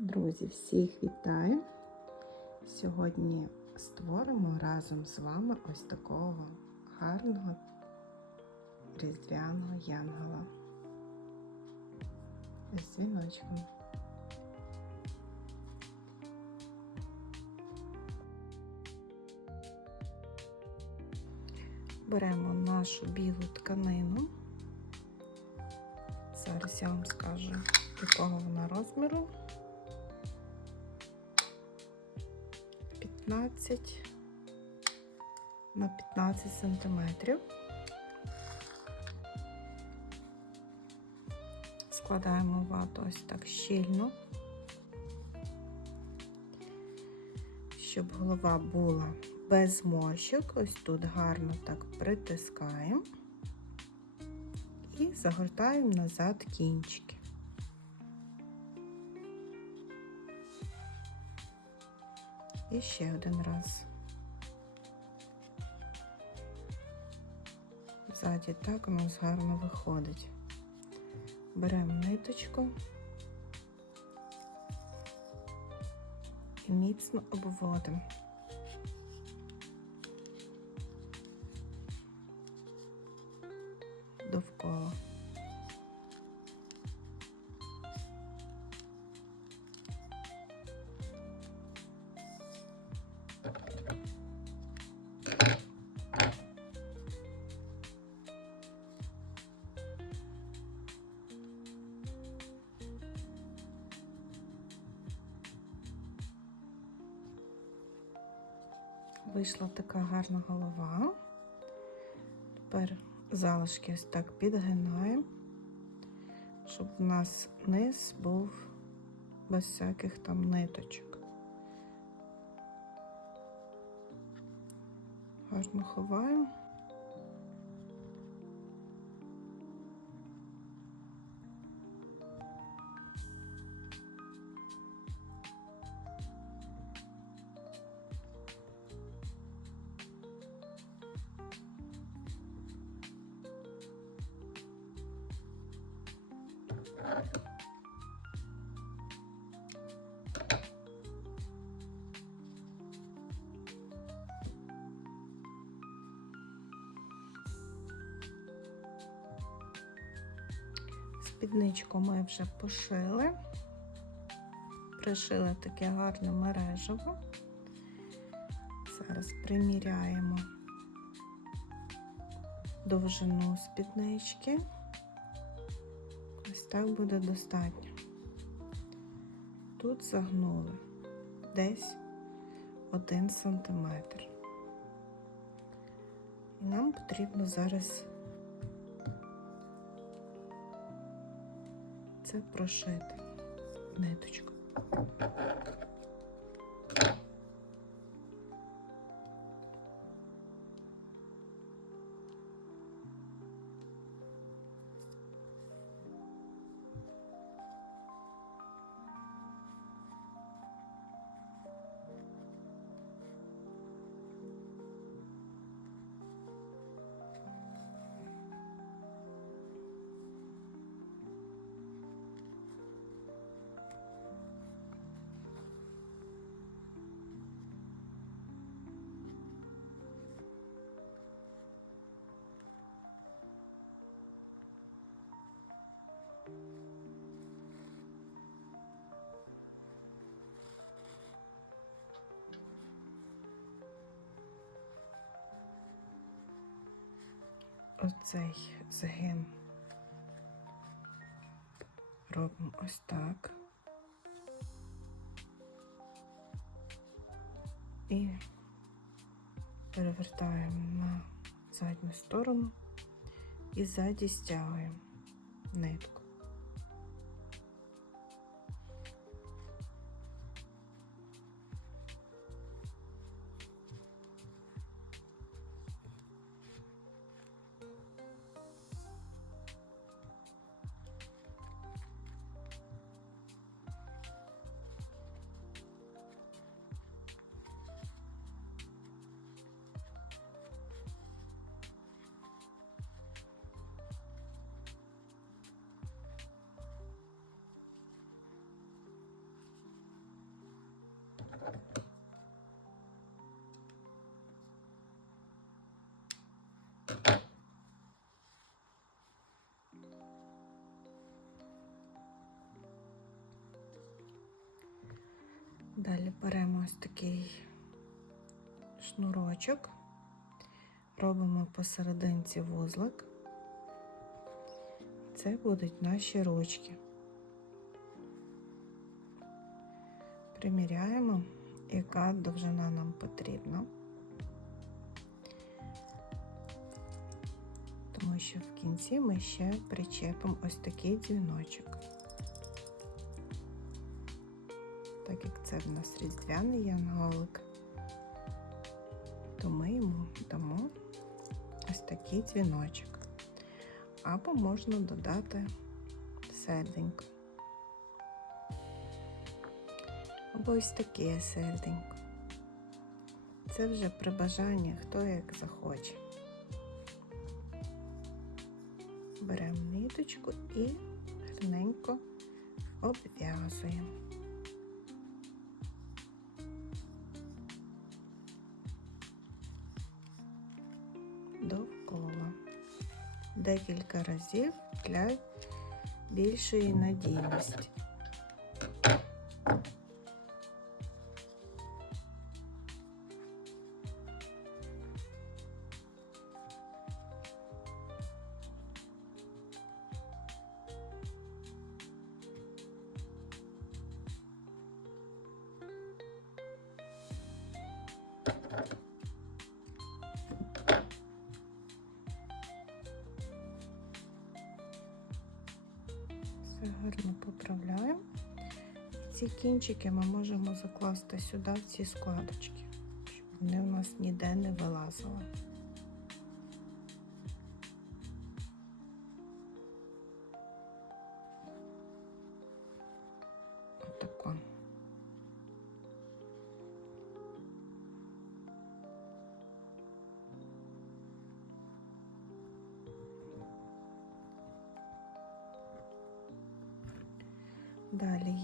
Друзі, всіх вітаю! Сьогодні створимо разом з вами ось такого гарного різдвяного янгола з дзвіночком. Беремо нашу білу тканину. Зараз я вам скажу, якого вона розміру. 15 на 15 сантиметрів. Складаємо вату ось так щільно, щоб голова була без мощок. Ось тут гарно так притискаємо і загортаємо назад кінчики. І ще один раз. Ззаді так у нас гарно виходить. Беремо ниточку і міцно обводимо. Вийшла така гарна голова. Тепер залишки ось так підгинаємо, щоб у нас низ був без всяких там ниточок. Гарно ховаємо. Спідничку ми вже пошили, пришили таке гарне мережево. Зараз приміряємо довжину спіднички. Ось так буде достатньо. Тут загнули десь один сантиметр. І нам потрібно зараз це прошити ниточку. Оцей згин робимо ось так. І перевертаємо на задню сторону і ззаді стягуємо нитку. Далі беремо ось такий шнурочок, робимо посерединці вузлик. Це будуть наші ручки. Приміряємо, яка довжина нам потрібна. Тому що в кінці ми ще причепимо ось такий дзвіночок. Так як це в нас різдвяний янголик, то ми йому дамо ось такий дзвіночок. Або можна додати серденько. Або ось таке серденько. Це вже при бажанні, хто як захоче. Беремо ниточку і гарненько обв'язуємо. Декілька разів для більшої надійності. Гарно поправляємо. Ці кінчики ми можемо закласти сюди в ці складочки, щоб вони у нас ніде не вилазили.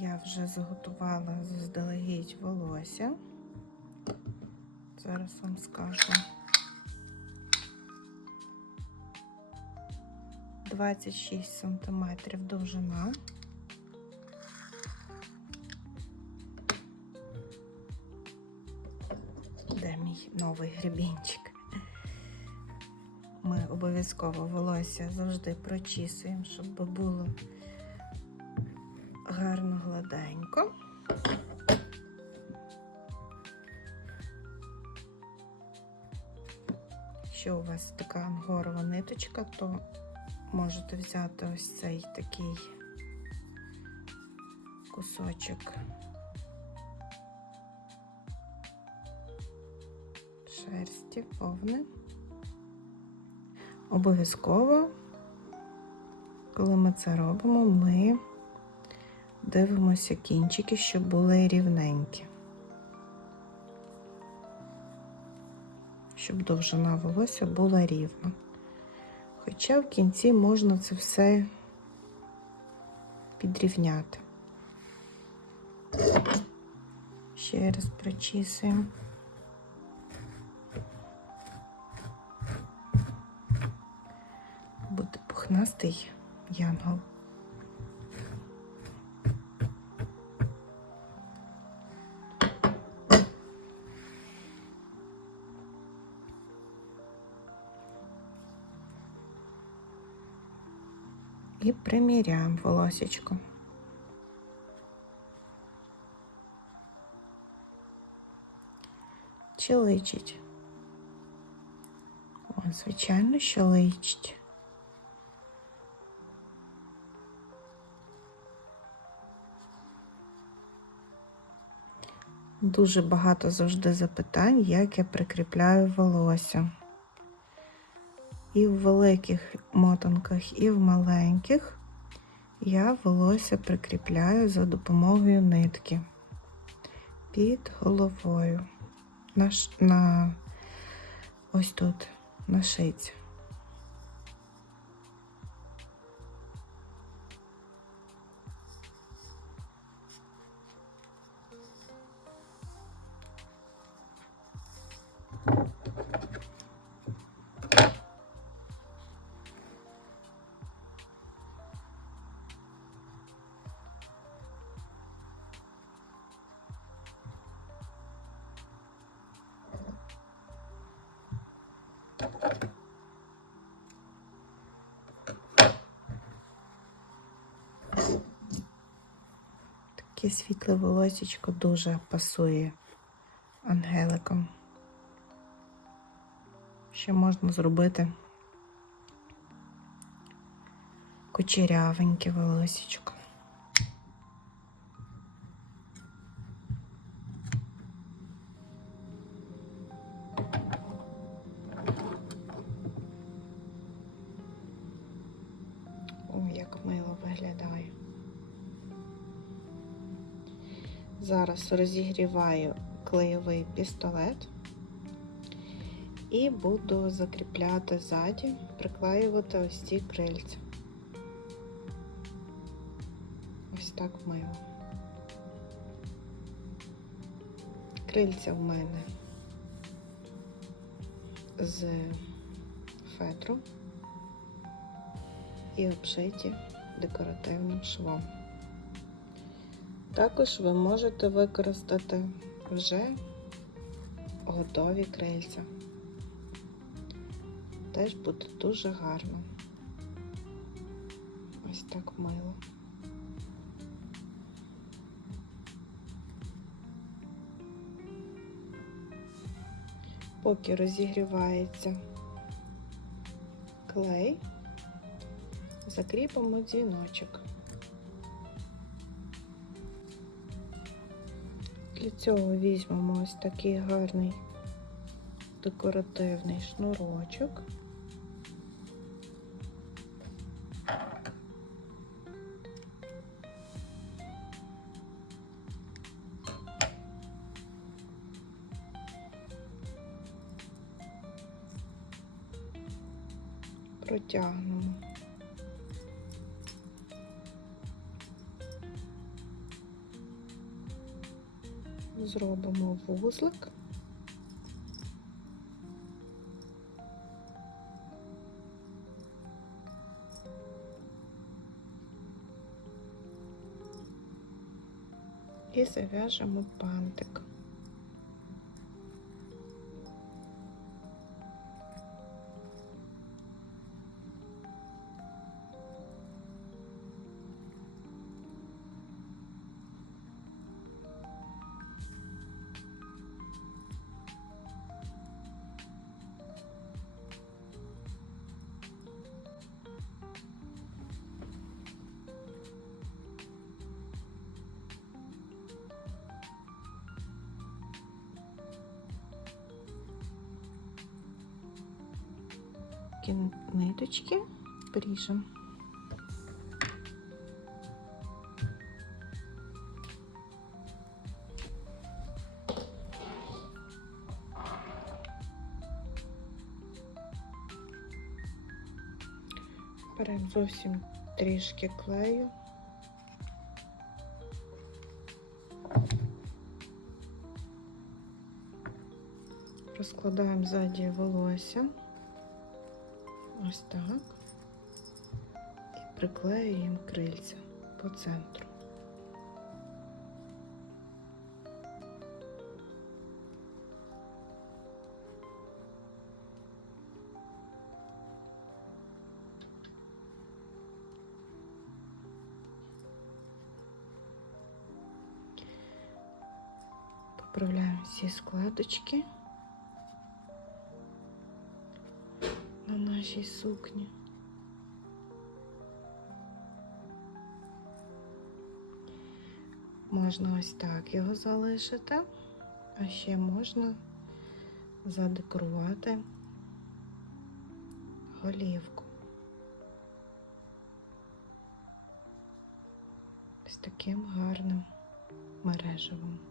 Я вже заготувала заздалегідь волосся. Зараз вам скажу. 26 сантиметрів довжина. Де мій новий гребінчик? Ми обов'язково волосся завжди прочісуємо, щоб було гарно гладенько. Якщо у вас така ангорова ниточка, то можете взяти ось цей такий кусочок шерсті повне. Обов'язково, коли ми це робимо, ми дивимося кінчики, щоб були рівненькі. Щоб довжина волосся була рівна. Хоча в кінці можна це все підрівняти. Ще раз прочісуємо. Буде пухнастий янгол. І приміряємо волосечко. Чи личить? О, звичайно, що личить. Дуже багато завжди запитань, як я прикріпляю волосся. І в великих мотанках, і в маленьких я волосся прикріпляю за допомогою нитки під головою. На, на ось тут, на шиці. Таке світле волосічко дуже пасує ангеликам. Ще можна зробити кучерявеньке волосічко. Зараз розігріваю клеєвий пістолет і буду закріпляти ззаді, приклеювати ось ці крильця. Ось так мило. Крильця в мене з фетру і обшиті декоративним швом. Також ви можете використати вже готові крильця. Теж буде дуже гарно. Ось так мило. Поки розігрівається клей, закріпимо дзвіночок. Для цього візьмемо ось такий гарний декоративний шнурочок. Протягнемо. Зробимо вузлик. І зав'яжемо бантик. ниточки пріжемо. Беремо зовсім трішки клею. Розкладаємо ззаді волосся. Ось так. І приклеюємо крильця по центру. Поправляємо всі складочки Нашій сукні. Можна ось так його залишити, а ще можна задекорувати голівку. З таким гарним мережевим.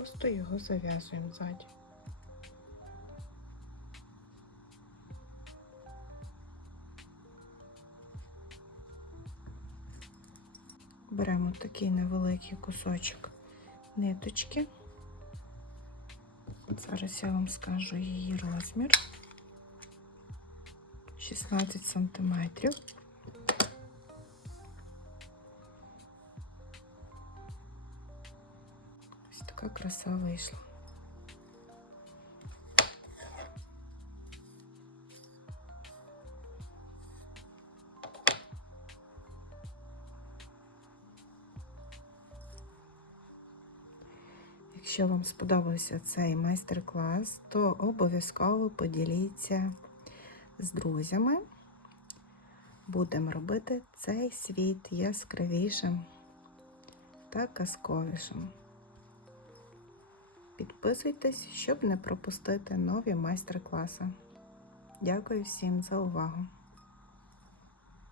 Просто його зав'язуємо ззаді. Беремо такий невеликий кусочок ниточки. Зараз я вам скажу її розмір. 16 сантиметрів. Така краса вийшла. Якщо вам сподобався цей майстер-клас, то обов'язково поділіться з друзями. Будемо робити цей світ яскравішим та казковішим. Підписуйтесь, щоб не пропустити нові майстер-класи. Дякую всім за увагу!